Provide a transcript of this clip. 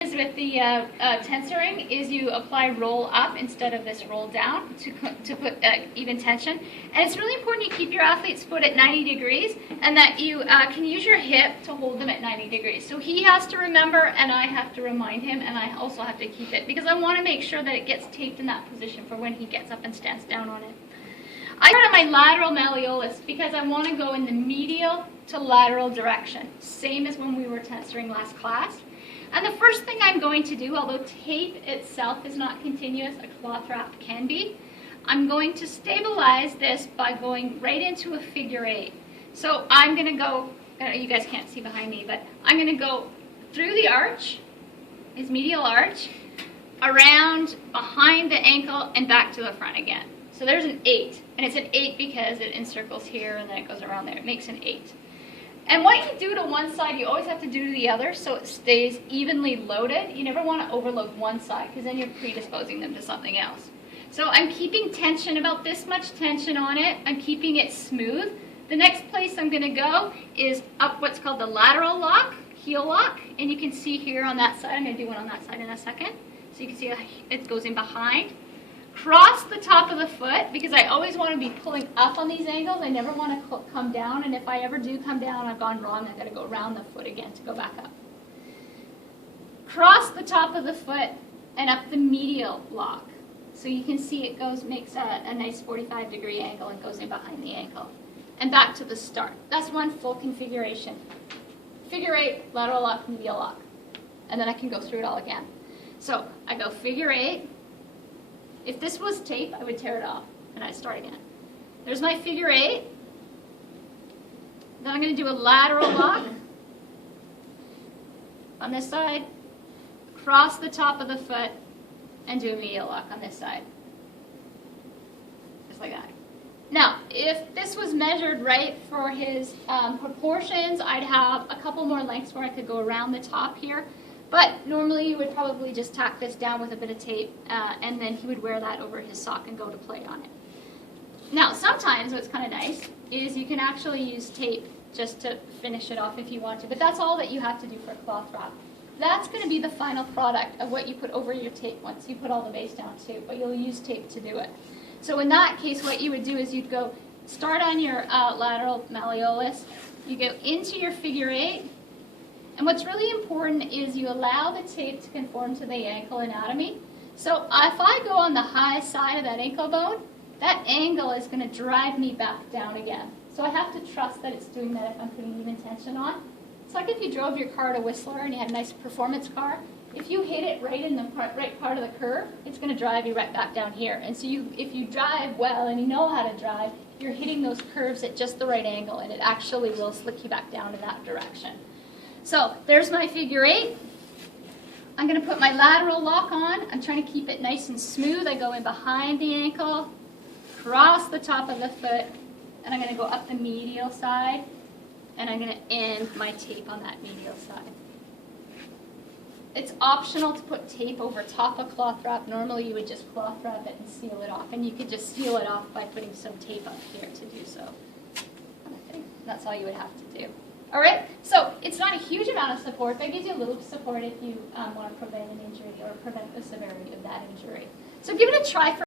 Is with the tensoring is you apply roll up instead of this roll down to put even tension. And it's really important you keep your athlete's foot at 90 degrees and that you can use your hip to hold them at 90 degrees. So he has to remember and I have to remind him, and I also have to keep it because I want to make sure that it gets taped in that position for when he gets up and stands down on it. I start on my lateral malleolus because I want to go in the medial to lateral direction, same as when we were tensoring last class. And the first thing I'm going to do, although tape itself is not continuous, a cloth wrap can be, I'm going to stabilize this by going right into a figure 8. So I'm going to go, you guys can't see behind me, but I'm going to go through the arch, his medial arch, around behind the ankle and back to the front again. So there's an 8, and it's an 8 because it encircles here and then it goes around there. It makes an 8. And what you do to one side, you always have to do to the other so it stays evenly loaded. You never want to overload one side because then you're predisposing them to something else. So I'm keeping tension, about this much tension on it. I'm keeping it smooth. The next place I'm going to go is up what's called the lateral lock, heel lock. And you can see here on that side, I'm going to do one on that side in a second. So you can see it goes in behind. Cross the top of the foot, because I always want to be pulling up on these angles. I never want to come down, and if I ever do come down, I've gone wrong. I've got to go around the foot again to go back up. Cross the top of the foot and up the medial lock. So you can see it makes a nice 45-degree angle and goes in behind the ankle. And back to the start. That's one full configuration. Figure 8, lateral lock, medial lock. And then I can go through it all again. So I go figure 8. If this was tape, I would tear it off, and I'd start again. There's my figure 8. Then I'm going to do a lateral lock on this side, cross the top of the foot, and do a medial lock on this side. Just like that. Now, if this was measured right for his proportions, I'd have a couple more lengths where I could go around the top here. But normally you would probably just tack this down with a bit of tape and then he would wear that over his sock and go to play on it. Now sometimes what's kind of nice is you can actually use tape just to finish it off if you want to, but that's all that you have to do for a cloth wrap. That's going to be the final product of what you put over your tape once you put all the base down too, but you'll use tape to do it. So in that case what you would do is you'd go start on your lateral malleolus, you go into your figure 8. And what's really important is you allow the tape to conform to the ankle anatomy. So if I go on the high side of that ankle bone, that angle is going to drive me back down again. So I have to trust that it's doing that if I'm putting even tension on. It's like if you drove your car to Whistler and you had a nice performance car. If you hit it right in the right part of the curve, it's going to drive you right back down here. And so if you drive well and you know how to drive, you're hitting those curves at just the right angle, and it actually will slick you back down in that direction. So there's my figure 8. I'm going to put my lateral lock on. I'm trying to keep it nice and smooth. I go in behind the ankle, cross the top of the foot, and I'm going to go up the medial side, and I'm going to end my tape on that medial side. It's optional to put tape over top of cloth wrap. Normally you would just cloth wrap it and seal it off, and you could just seal it off by putting some tape up here to do so. That's all you would have to do. All right, so it's not a huge amount of support, but it gives you a little support if you want to prevent an injury or prevent the severity of that injury. So give it a try for